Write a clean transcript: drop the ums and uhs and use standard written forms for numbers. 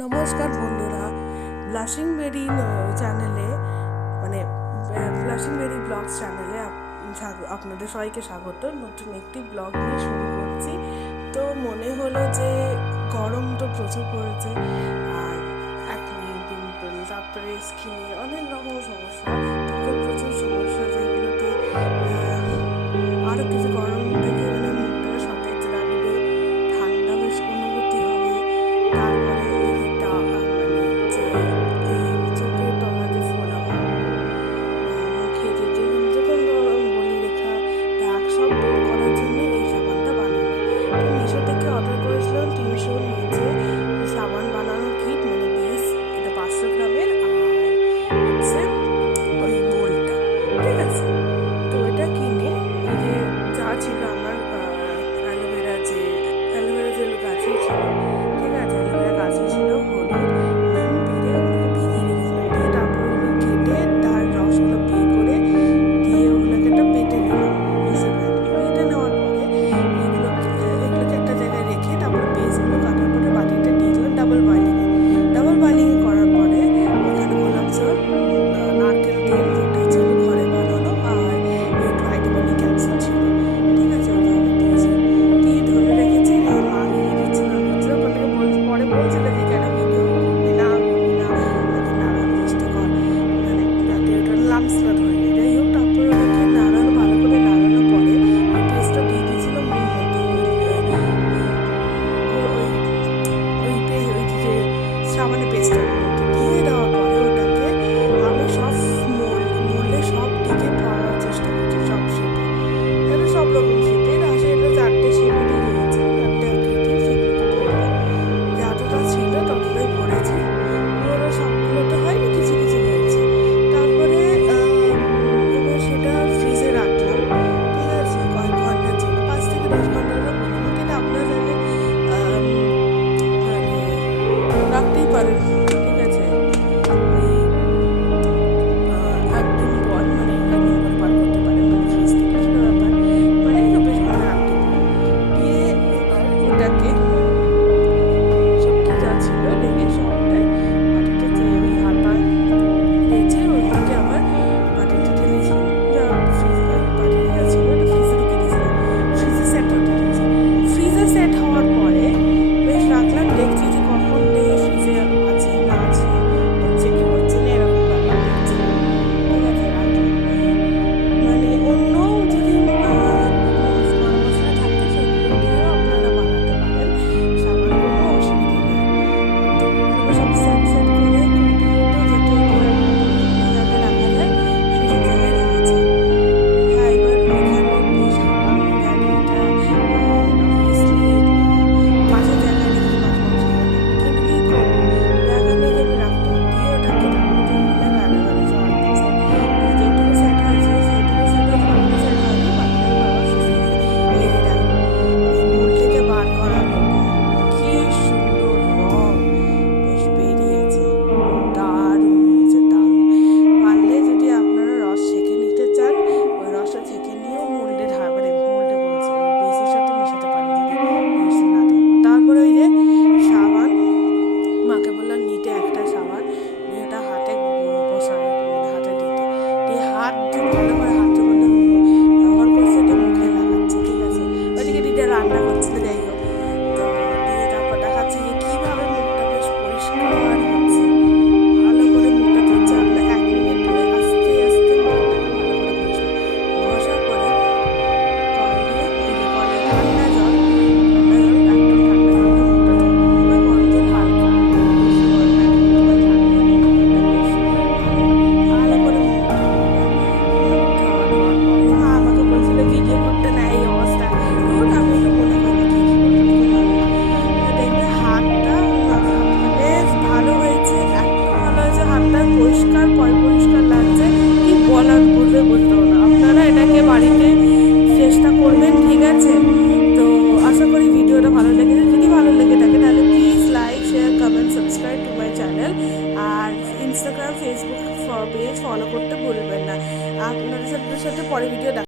নমস্কার বন্ধুরা, ব্লাশিং বেরি চ্যানেলে ব্লাশিং বেরি ব্লগস চ্যানেলে আপনাদের সবাইকে স্বাগত। নতুন একটি ব্লগ নিয়ে শুরু করছি। তো মনে হলো যে গরম তো প্রচুর পড়েছে, আর একনি পিম্পল, তারপরে স্কিনে অনেক রকম সমস্যা, ত্বকের প্রচুর সমস্যা, যেগুলোতে আরও কিছু গরম থেকে মুখটা সতেজ রাখবে, ঠান্ডা বেশ অনুভূতি হবে। তারপরে চোখের তলা যে ফোলা ভাব, মুখে যখন বলি রেখা, দাগ সব দূর করার জন্য এই সাবানটা বানানো। তো মিশো থেকে অর্ডার করেছিলাম 300 নিচে সাবান বানানোর কিট, বেস, এটা 500 গ্রামের, আর হচ্ছে ওই মোলটা, ঠিক আছে। তো এটা কিনে এই যে যা ছিল আমার অ্যালোভেরা জেল গাছই ছিল, ঠিক আছে, অ্যালোভেরা গাছই ছিল, হলুদ, নিম, পিড়ে, ওগুলোকে ভিজিয়ে রেখেছিলাম, দিয়ে তারপর ওগুলো কেটে তার রসগুলো বের করে দিয়ে ওগুলোকে একটা বেটে নিলাম। বেটে নেওয়ার পরে এগুলোকে একটা জায়গায় রেখে তারপর পেস্টগুলো কাটার পরে বাটিতে দিয়ে দিলাম ডাবল বয়েলিং করার পরে ওখানে গোলাপ জল, নারকেল তেল যেটা ছিল ঘরে বানানো, আর একটু ভিটামিন ই ক্যাপসুল ছিল, ঠিক আছে, ওইভাবে দিয়েছি, দিয়ে ধরে রেখেছি। মা ভিডিও দিচ্ছিলাম, পরে বলছিল যে কেন ভিডিও করবি না আগে নাড়ানোর চেষ্টা কর, যাতে ওটা লাম্পস না ধরে নেয়। যাই হোক, তারপরে ওটাকে ভালো করে নাড়ানোর পরে ওই পেস্টটা দিয়ে দিয়েছিল মুখ মধ্যে, ওই যে সাবানের পেস্টটার মধ্যে দিয়ে দেওয়ার পরে ওটাকে আমি সব মোল্ডে সব দিকে পড়ার চেষ্টা করছি, সব শেপে, এটা সব রকম শেপের আসে, এটা 4টে শেপেরই হয়েছে, 4টে আকৃতির, সেগুলোকে পড়লাম, যতটা ছিল ততটাই পড়েছি, পুরো সবগুলোতে হয়নি, কিছু কিছু হয়েছে। তারপরে এবার সেটা ফ্রিজে রাখলাম, ঠিক আছে, কয়েক ঘন্টার জন্য, 5 থেকে 10 ঘন্টার জন্য, কিন্তু আপনারা চাইলে রাখতেই পারেন, ঠিক আছে। ওই একদিন পর পার করতে পারেন, ফ্রিজ থেকে, সেটা ব্যাপার, বেশ ভালো রাখতে পারেন। দিয়ে এবার ওটাকে সব কি যা ছিল লেগে সবটাই বাটিতে ওই হাতা রেখে ওইটাকে আবার বাটিতে ঢেলেছিলাম, যা বাটিতে যা ছিল ওটা ফ্রিজে রেখে দিয়েছিলাম, ফ্রিজে সেট হতে দিয়েছি। ফ্রিজে সেট হওয়ার পরে বেশ রাখলাম, দেখছি যে কখন ফ্রিজে আছে না আছে, হচ্ছে কি হচ্ছে না, এরকম ব্যাপার দেখছিলাম, ঠিক আছে, রাখলাম। অন্য যদি মশলা থাকে সেগুলো দিয়েও আপনারা বানাতে পারেন, সাবান কোনো অসুবিধা নেই। তো ওগুলো সব সেট করে কম্পিউটার যাতে জায়গায় রাখা যায় সেসব জায়গায় রেখেছি। হ্যাঁ, এবার এখানে সাবান আমি এটা অবভিয়াসলি মাঝে জায়গায় রেখে কিন্তু কি করবো, জায়গা নেই যে আমি রাখবো, দিয়ে ওটাকে আলাদা সব যেটুকু সেট হয়েছে সেইটুকু সেট হয়েছে, বাকিটা সেট হয়নি, বাকিটা আবার ফ্রিজে রেখে রাখবো। এই মোল থেকে বার করার পরে কি সুন্দর রং বেশ বেরিয়েছে, দারুণ হয়েছে, দারুণ। পারলে যদি আপনারা রস ছেঁকে নিতে চান, ওই রসটা ছেঁকে নিয়েও মোল্ডে বলছে ওই বেসের সাথে মেশাতে পারেন, যদি বেসে না থাকে। তারপরে ওই যে সাবান, মাকে বললাম নিটে একটা সাবান নিয়ে ওটা হাতে বসানো, হাতে দিয়ে হাত ভালো করে হাত ধরে ব্যবহার করছে, এটা মুখে লাগাচ্ছে, ঠিক আছে। ওইদিকে দিদি রান্না করছিল, যাই হোক। তো দিয়ে তারপর দেখাচ্ছে যে কীভাবে মুখটা বেশ পরিষ্কার হচ্ছে, ভালো করে মুখটা ধুচ্ছে। আপনার 1 মিনিট ধরে আস্তে আস্তে মুখটাকে ভালো করে ঘষার পরে কল দিয়ে কলে ঠান্ডা জল একদম ঠান্ডা জল দিয়ে মুখটা ধুবে, গরম জল হালকা, বেশি গরম না, ঠান্ডা জল বেশ ভালো করে মুখটা ধোয়ার পরে মা আমাকে বলছিল ভিডিও করতে না, এই অবস্থা, আমি তো মনে করি দেখবে হাতটা বেশ ভালো হয়েছে, এত ভালো হয়েছে, হাতটা পরিষ্কার লাগছে, কি বলার বলতে পারবো না। আপনারা এটাকে বাড়িতে চেষ্টা করবেন, ঠিক আছে। তো আশা করি ভিডিওটা ভালো লেগেছে, যদি ভালো লেগে থাকে তাহলে please like, share, comment, subscribe to my channel, আর ইনস্টাগ্রাম, ফেসবুক পেজ ফলো করতে ভুলবেন না। আপনাদের সাথে পরে ভিডিও